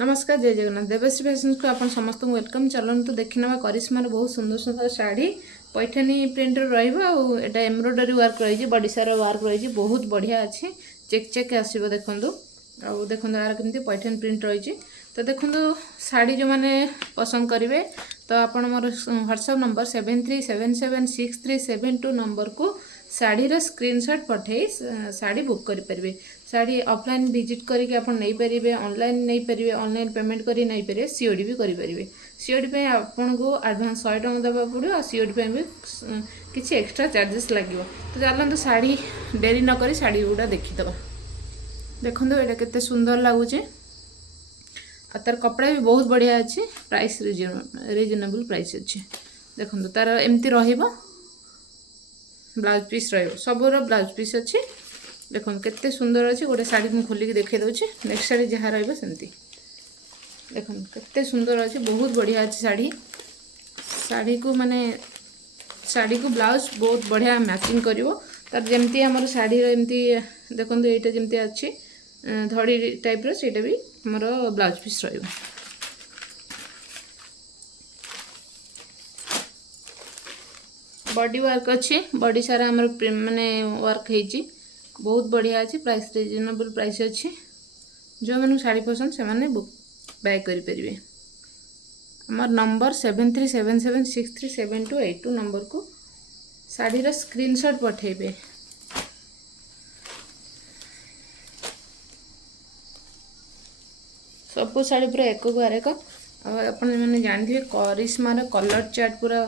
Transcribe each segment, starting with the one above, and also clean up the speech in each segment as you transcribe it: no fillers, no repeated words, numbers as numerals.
नमस्कार जय जगन्नाथ देवश्री फैशन को आप समस्त वेलकम। चलते देखी ना करिश्मार बहुत सुंदर सुंदर शाढ़ी पैठानी प्रिंट रहा एम्ब्रॉयडरी वर्क रही बड़ीसार वर्क रही बहुत बढ़िया अच्छी चेक चेक आसो देखूँ आउ देखो यार कमी पैठानी प्रिंट रही तो देखो शाढ़ी जो मैंने पसंद करेंगे तो आप मोर व्हाट्सएप नंबर 73776372 नंबर को शाढ़ीर स्क्रीनशॉट पठे शाढ़ी बुक करेंगे। शाढ़ी ऑफलाइन विजिट करके आप नहीं पारे ऑनलाइन नहीं पारे ऑनलाइन पेमेंट कर नहीं पारे सीओडी भी करेंगे। सीओडी आपन को एडवांस 100 टଙ୍କା देवा पड़ो और सीओडी भी किसी एक्स्ट्रा चार्जेस लगे। तो चलते शाढ़ी डेरी नक शाढ़ी गुड़ा देखीदे देखो ये केते सुंदर लगुच तार कपड़ा भी बहुत बढ़िया अच्छे प्राइस रिजनेबल प्राइस अच्छे देखो तार एमती रहिबो blouse piece rubber blouse piece अच्छी देखो केते सुंदर अच्छे गोटे शाढ़ी मुझे खोलिक देखे दूसरी नेक्स्ट शाढ़ी जहाँ रमती देखो केते सुंदर अच्छे बहुत बढ़िया अच्छी शाढ़ी शाढ़ी को माने शाढ़ी को ब्लाउज बहुत बढ़िया मैचिंग करिवो तार जमती आमर शाढ़ी एमती देखो यहाँ जमती अच्छी धड़ी टाइप रो भी मोर ब्लाउज पीस रहिबो। बॉडी वर्क अच्छी बॉडी सारा आमर माने वर्क होती बहुत बढ़िया अच्छी प्राइस रिजनेबल प्राइस अच्छी जो मैंने शाढ़ी पसंद से मैंने बुक बाय करेंगे। आमर नंबर 7377637282 नंबर को शाढ़ीर स्क्रीनशॉट पठेबे। सब शाढ़ी पूरा एक को आरेक आपने जानते करिश्मार कलर चार्ट पूरा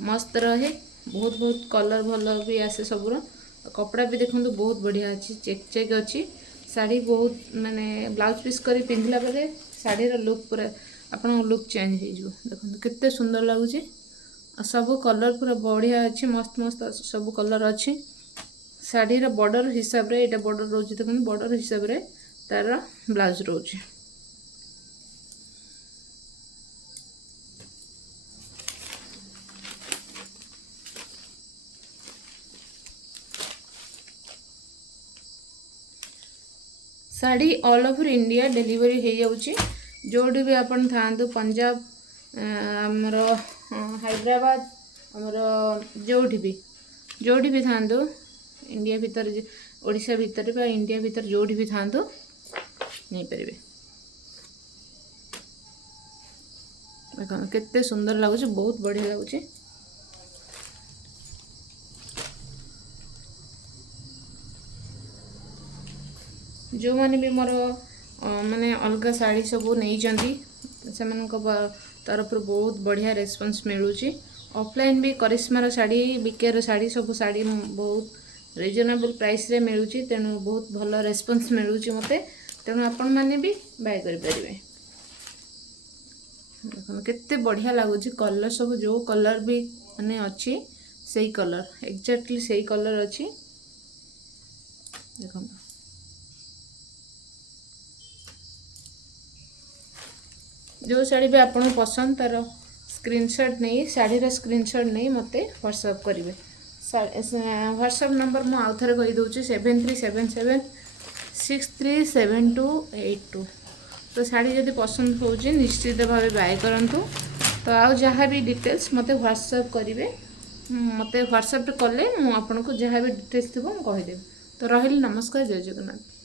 मस्त रहे बहुत बहुत कलर भल भी आसे सबूर कपड़ा भी देखो बहुत बढ़िया अच्छी चेक चेक अच्छी शाढ़ी बहुत माने ब्लाउज पीस कर पिंधला बेले शाढ़ीर लुक पूरा आप लुक चेंज हो देखो केते सुंदर लगुच सब कलर पूरा बढ़िया अच्छी मस्त मस्त सब कलर अच्छी शाढ़ीर बॉर्डर हिसाब रे एटा बॉर्डर रोज देखो बॉर्डर हिसाब रे तार ब्लाउज रोज। Sari all over India delivery हो जाऊँगी जोटी भी आपन था पंजाब आमर हैदराबाद आमर जोटी भी था इंडिया भीतर ओडिशा भीतर बा इंडिया भीतर जोटी भी था नहीं पारे देखो केते सुंदर लगुच बहुत बढ़िया लगुच। जो मैंने भी मोर माने अलग शाढ़ी सब नहीं से तरफ बहुत बढ़िया रेस्पॉन्स मिलूँ। ऑफलाइन भी करिश्मार शाढ़ी बिकेर शाढ़ी सब शाढ़ी बहुत रिजनेबल प्राइस रे मिलूँ तेणु बहुत भल रेस्पॉन्स मिलूँ मते तेणु आपण मैंने भी बाय करेंगे। केते बढ़िया लगुच कलर सब जो कलर भी माने अच्छी सही कलर एग्जैक्टली सही कलर अच्छी देखो जो शाढ़ी भी आपको पसंद तार स्क्रीनशॉट नहीं शाढ़ीर स्क्रीनशॉट नहीं मते व्हाट्सएप करेंगे। व्हाट्सएप नंबर मुझे आउ थे कहीदे 7377637282 तो शाढ़ी जब पसंद हो निश्चित भाव बाय करूँ तो आउ जहाँ भी डिटेल्स मते व्हाट्सएप करेंगे मते व्हाट्सएप कले मुझे जहाँ भी डिटेल्स थी कहीदेवी। तो रही नमस्कार जय जगन्नाथ।